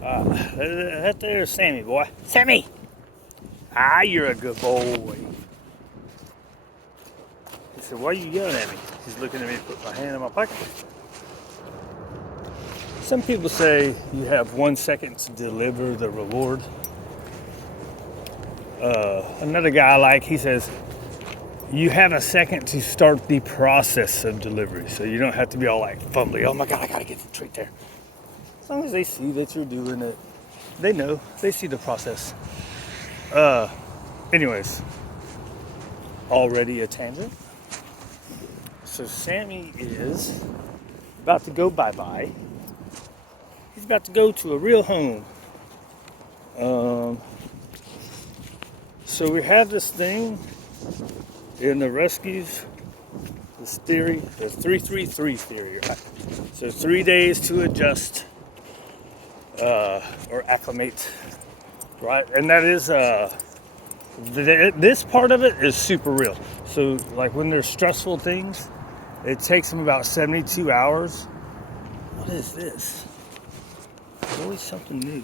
That there's Sammy, boy. Sammy! Ah, you're a good boy. He said, why are you yelling at me? He's looking at me to put my hand in my pocket. Some people say you have 1 second to deliver the reward. Another guy I like, he says, you have a second to start the process of delivery. So you don't have to be all like fumbly, oh my God, I gotta get the treat there. As long as they see that you're doing it, they know, they see the process. Anyways, already a tangent. So Sammy is about to go bye-bye. He's about to go to a real home. So we have this thing in the rescues, this theory, the 3-3-3 theory, right? So 3 days to adjust or acclimate, right? And that is, this part of it is super real. So like when there's stressful things, it takes them about 72 hours. What is this? Always something new.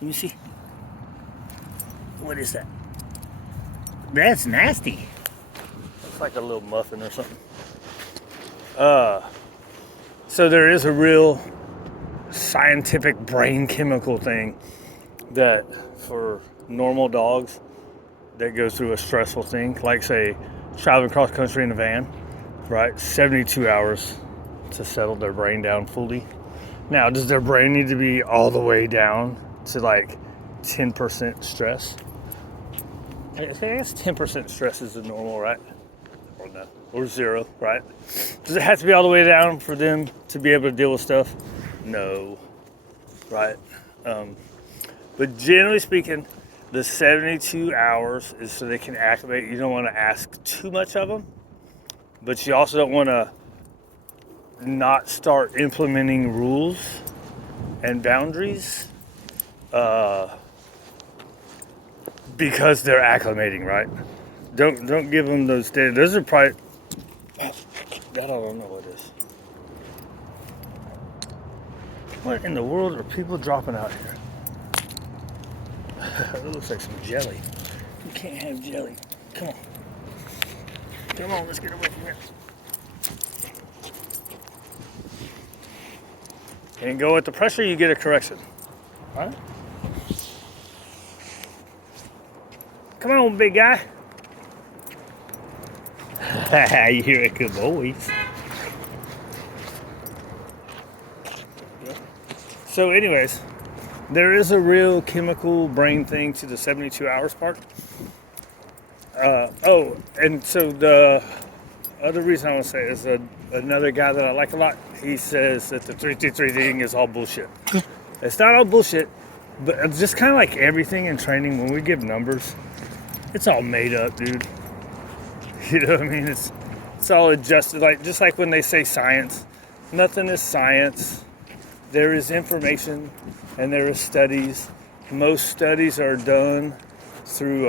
Let me see. What is that? That's nasty. Looks like a little muffin or something. So there is a real scientific brain chemical thing that for normal dogs that goes through a stressful thing, like say traveling cross country in a van, right? 72 hours to settle their brain down fully. Now, does their brain need to be all the way down to like 10% stress? I guess 10% stress is the normal, right? Or no, or 0, right? Does it have to be all the way down for them to be able to deal with stuff? No, right? But generally speaking, the 72 hours is so they can acclimate. You don't want to ask too much of them, but you also don't want to not start implementing rules and boundaries because they're acclimating, right? Don't give them those days. Those are probably, God, I don't know what it is. What in the world are people dropping out here? It looks like some jelly. You can't have jelly. Come on. Come on, let's get away from here. And go with the pressure, you get a correction. All right? Come on, big guy. You're a good boy. So anyways, there is a real chemical brain thing to the 72 hours part. And so the other reason I want to say is another guy that I like a lot. He says that the 3-3-3 thing is all bullshit. It's not all bullshit, but it's just kind of like everything in training. When we give numbers, it's all made up, dude. You know what I mean? It's all adjusted. Like just like when they say science, nothing is science. There is information and there is studies. Most studies are done through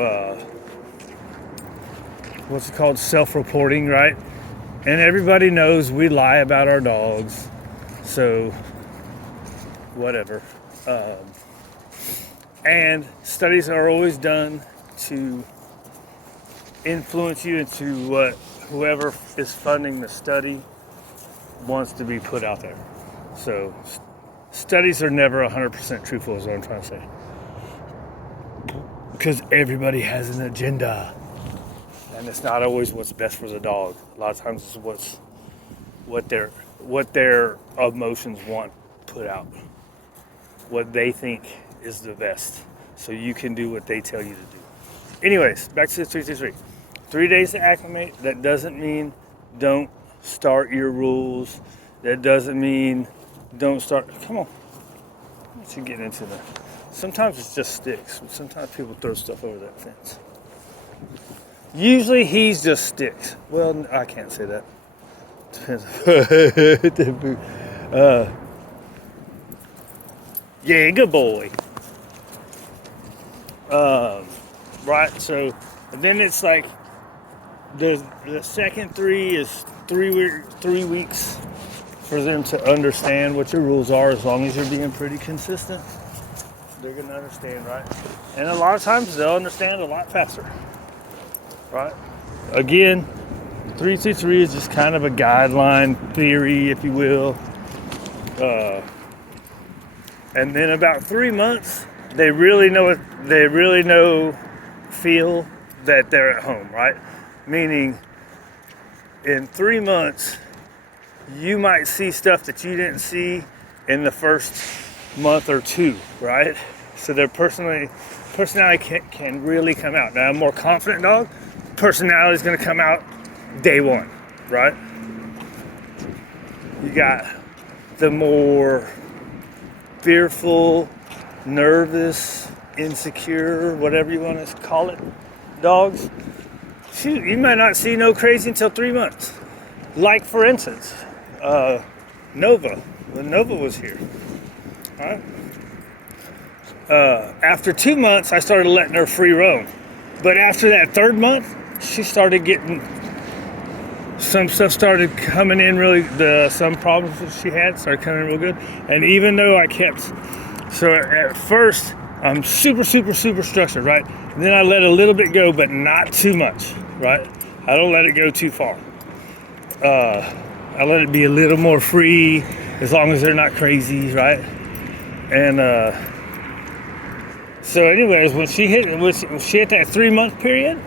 what's it called, self-reporting, right? And everybody knows we lie about our dogs, so whatever. And studies are always done to influence you into what whoever is funding the study wants to be put out there. So studies are never 100% truthful is what I'm trying to say. Because everybody has an agenda. And it's not always what's best for the dog. A lot of times it's what their emotions want put out. What they think is the best. So you can do what they tell you to do. Anyways, back to the 3-3-3. 3 days to acclimate. That doesn't mean don't start your rules. That doesn't mean don't start. Come on. What you getting into there? Sometimes it's just sticks. Sometimes people throw stuff over that fence. Usually he's just sticks. Well, I can't say that. Yeah, good boy. Right, so then it's like the second 3 is 3 weeks for them to understand what your rules are. As long as you're being pretty consistent, they're gonna understand, right? And a lot of times they'll understand a lot faster, right? Again, 3-3 is just kind of a guideline theory, if you will. And then about 3 months, they really feel that they're at home, right? Meaning, in 3 months, you might see stuff that you didn't see in the first month or two, right? So their personality can really come out. Now, a more confident dog, personality is going to come out day one, right? You got the more fearful, nervous, insecure, whatever you want to call it, dogs. Shoot, you might not see no crazy until 3 months. Like, for instance, Nova, when Nova was here, right? After 2 months, I started letting her free roam. But after that third month, she started getting, some stuff started coming in really, some problems that she had started coming in real good. And even though so at first, I'm super structured, right? And then I let a little bit go, but not too much, right? I don't let it go too far. I let it be a little more free, as long as they're not crazy, right? And so anyways, when she hit that 3 month period,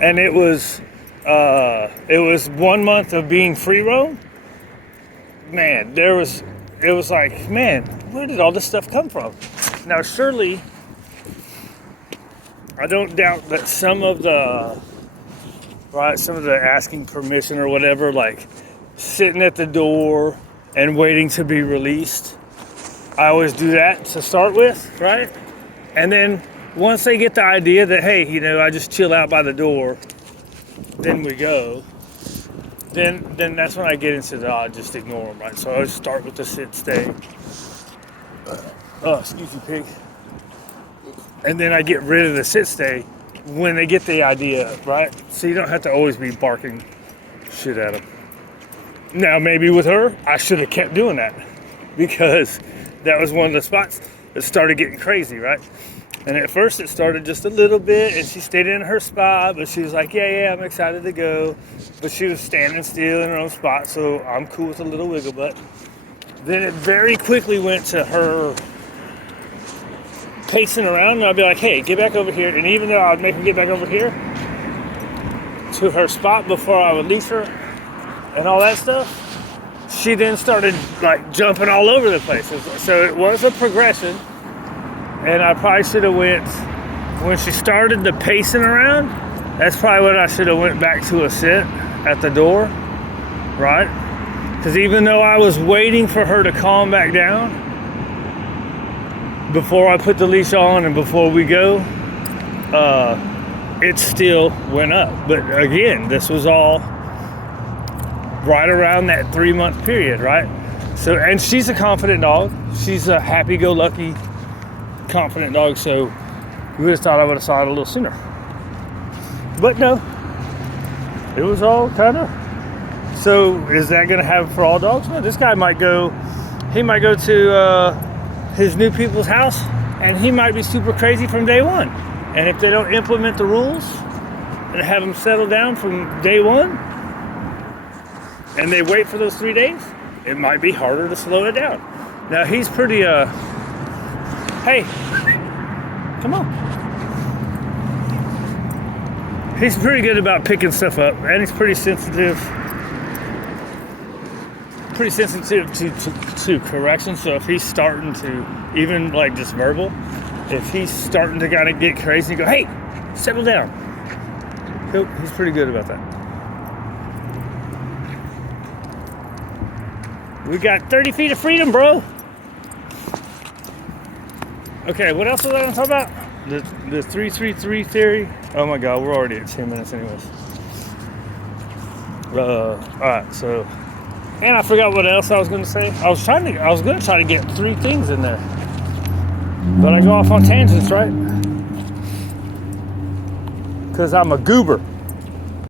and it was 1 month of being free roam, man, it was like, man, where did all this stuff come from? Now, surely, I don't doubt that some of the asking permission or whatever, like sitting at the door and waiting to be released. I always do that to start with, right? And then once they get the idea that, hey, I just chill out by the door, then we go. Then that's when I get into the just ignore them, right? So I always start with the sit stay. Oh, excuse me, pig. And then I get rid of the sit stay when they get the idea, right? So you don't have to always be barking shit at them. Now, maybe with her, I should have kept doing that, because that was one of the spots that started getting crazy, right? And at first it started just a little bit, and she stayed in her spot, but she was like, yeah, I'm excited to go. But she was standing still in her own spot, so I'm cool with a little wiggle butt. Then it very quickly went to her pacing around, and I'd be like, hey, get back over here. And even though I would make her get back over here to her spot before I would leash her and all that stuff, she then started like jumping all over the place. So it was a progression, and I probably should have went, when she started the pacing around, that's probably when I should have went back to a sit at the door, right? Because even though I was waiting for her to calm back down before I put the leash on and before we go, it still went up. But again, this was all right around that 3 month period, right? So, and she's a confident dog. She's a happy-go-lucky, confident dog. So you would have thought I would have saw it a little sooner. But no, it was all kind of. So is that going to happen for all dogs? No, this guy might go. He might go to his new people's house, and he might be super crazy from day one. And if they don't implement the rules and have them settle down from day one, and they wait for those 3 days, it might be harder to slow it down. Now he's pretty, hey, come on. He's pretty good about picking stuff up, and he's pretty sensitive to correction. So if he's starting to, even like just verbal, if he's starting to kind of get crazy and go, hey, settle down, he's pretty good about that. We got 30 feet of freedom, bro. Okay, what else was I going to talk about? The 3-3-3 theory. Oh my God, we're already at 10 minutes anyways. Alright, so, and I forgot what else I was going to say. I was going to try to get 3 things in there, but I go off on tangents, right? Because I'm a goober.